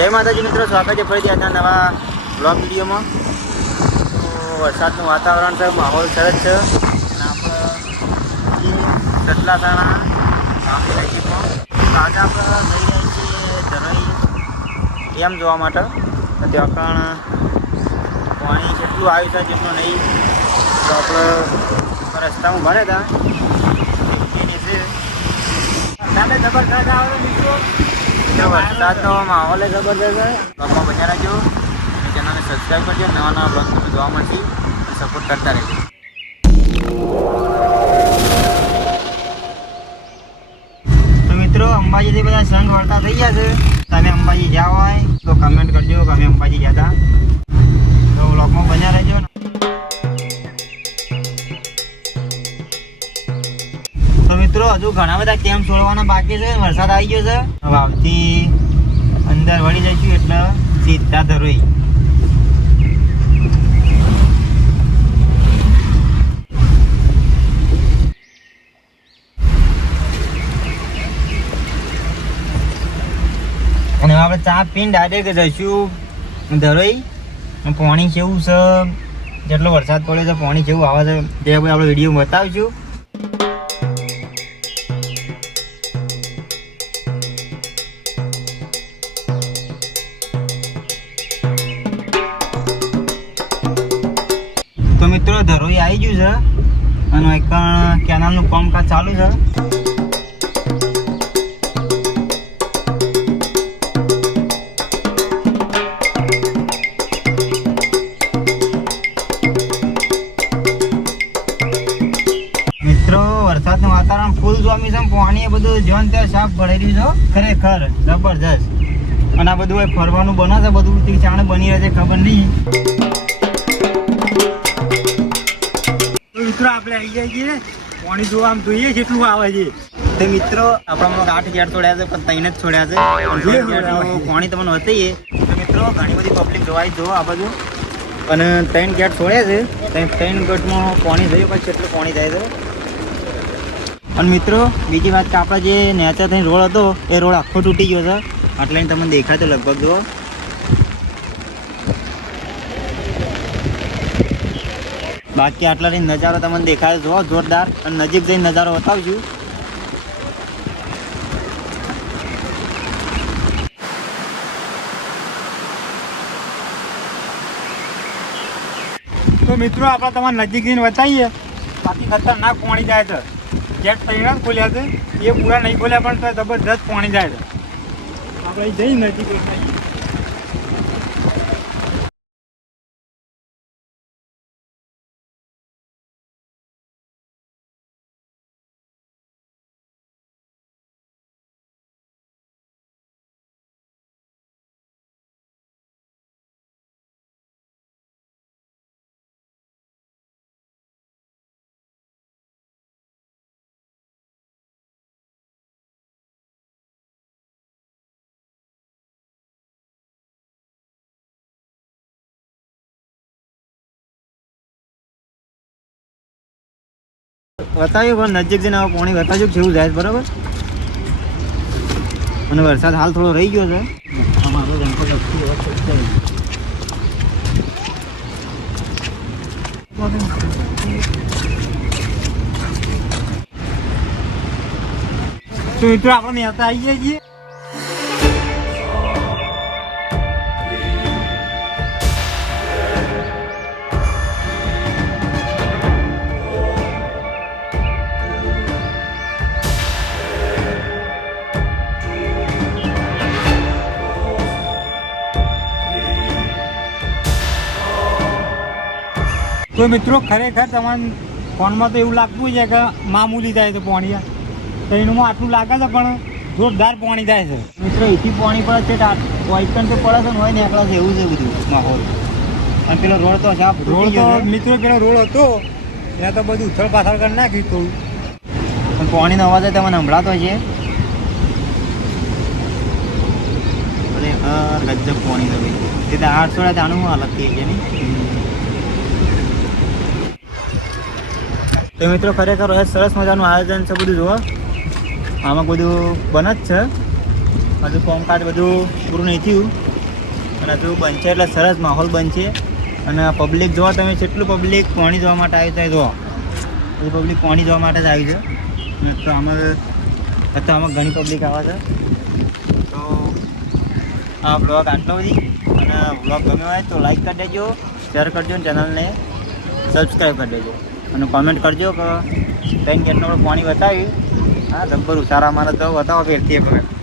જય માતાજી મિત્રો, સ્વાગત છે ફરીથી આજના નવા બ્લોગ વિડીયોમાં. તો વરસાદનું વાતાવરણ છે, માહોલ સરસ છે. અને આપણે સતલાસાણા ગામની નજીકમાં આજે આપણે જઈ રહ્યા છીએ ધરાઈ એમ જોવા માટે. ત્યાં પણ પાણી કેટલું આવ્યું છે જેટલું નહીં. તો આપણે રસ્તામાં ભરે હતા જબરદસ્ત આવે મિત્રો તો વરસાદનો માહોલ છે નવા નવા બ્લોગ જોવા મળશે. સપોર્ટ કરતા રહેજો. તો મિત્રો, અંબાજીથી બધા સંઘ વળતા થઈ ગયા છે. તમે અંબાજી જાઓ હોય હજુ ઘણા બધા કેમ્પ છોડવાના બાકી છે, વરસાદ આવી ગયો છે. આવતી અંદર વળી જઈશું એટલે સીધા ધરોઈ. અને આપણે ચા પીને ડાયરેક્ટ જઈશું. ધરોઈ. પાણી કેવું છે? જેટલો વરસાદ પડ્યો છે, પાણી કેવું આવે છે, તે આપણે વીડિયો બતાવીશું. તો ધરોઈ આવી ગયું છે. અને એક કેનાલનું કામકાજ ચાલુ છે. મિત્રો, વરસાદનું વાતાવરણ ફૂલ સ્વામી છે. પાણી બધું જોન ત્યાં સાફ ભરેલું છે. ખરેખર જબરજસ્ત. અને આ બધું ફરવાનું બને છે. બધું ચાણે બની રહે છે, ખબર નહીં. મિત્રો આપણે આવી જાય છીએ. પાણી જોવા આમ જોઈએ કેટલું આવે છે. તો મિત્રો આપણા આઠ ગેટ છોડ્યા છે પણ તૈને જ છોડ્યા છે. પણ તમને બતાવીએ તો મિત્રો ઘણી બધી પબ્લિક જોવાય જો આ બાજુ. અને ત્રણ ગેટ છોડ્યા છે. ત્રણ ગેટમાં પાણી જોયું પછી કેટલું પાણી જાય છે. અને મિત્રો બીજી વાત કે આપણે જે નેચર થઈને રોડ હતો એ રોડ આખો તૂટી ગયો છે. એટલે તમને દેખાય તો લગભગ જુઓ. બાકી આટલા નજારો તમને દેખાય જો જોરદાર અને નજીક જઈને નજારો બતાવજો. તો મિત્રો, આપણે તમારે નજીક જઈને બતાવીએ. બાકી ખતરનાક પાણી જાય છે. જેટ ત્રણ ખોલ્યા છે. એ પૂરા નહીં ખોલ્યા પણ જબરદસ્ત પાણી જાય છે. આપણે જઈ નજીક બતાવીએ. બતાવ્યું પણ નજીક જઈને હવે પાણી બતાવજો કે જેવું જાય બરાબર? અને વરસાદ હાલ થોડો રહી ગયો છે. તો મિત્રો આપણે નેતા આવી ગયા છીએ. તો મિત્રો ખરેખર તમારે ફોનમાં તો એવું લાગતું છે કે મામૂલી થાય છે પાણી તો એનું આટલું લાગે છે પણ જોરદાર પાણી થાય છે. મિત્રો એથી પાણી પડે છે વાઇકન તો પડે છે ને હોય ને એકલા છે એવું છે બધું માહોલ. અને પેલો રોડ તો સાફ રોડ તો મિત્રો પેલો રોડ હતો ત્યાં તો બધું ઉથળ પાથળ કરી નાખ્યું થોડું પણ પાણીનો અવાજ તમને સંભળાતો છે? અરે હા ગજબ પાણી તો ભાઈ. તે તો આઠસો આનું અલગ થઈ છે નહીં તો મિત્રો ખરેખર એ સરસ મજાનું આયોજન છે બધું, જુઓ. આમાં બધું બને જ છે હજુ કાર્ડ બધું પૂરું નહીં થયું. અને હજુ બનશે એટલે સરસ માહોલ બનશે. અને પબ્લિક જોવા તમે જેટલું પબ્લિક પાણી જોવા માટે આવ્યું થાય જોવા બધું પબ્લિક પાણી જોવા માટે જ આવી છે. તો આમાં તો આમાં ઘણી પબ્લિક આવે છે. તો આ બ્લોગ આટલો બધી. અને બ્લોગ ગમ્યો હોય તો લાઈક કરી દેજો શેર કરજો અને ચેનલને સબસ્ક્રાઈબ કરી દેજો. અને કોમેન્ટ કરજો કે ત્રણ ગેટનું આપણે પાણી બતાવ્યું હા જબ્બર ઉસારા મારે તો બતાવો ફેરથી એક વખત.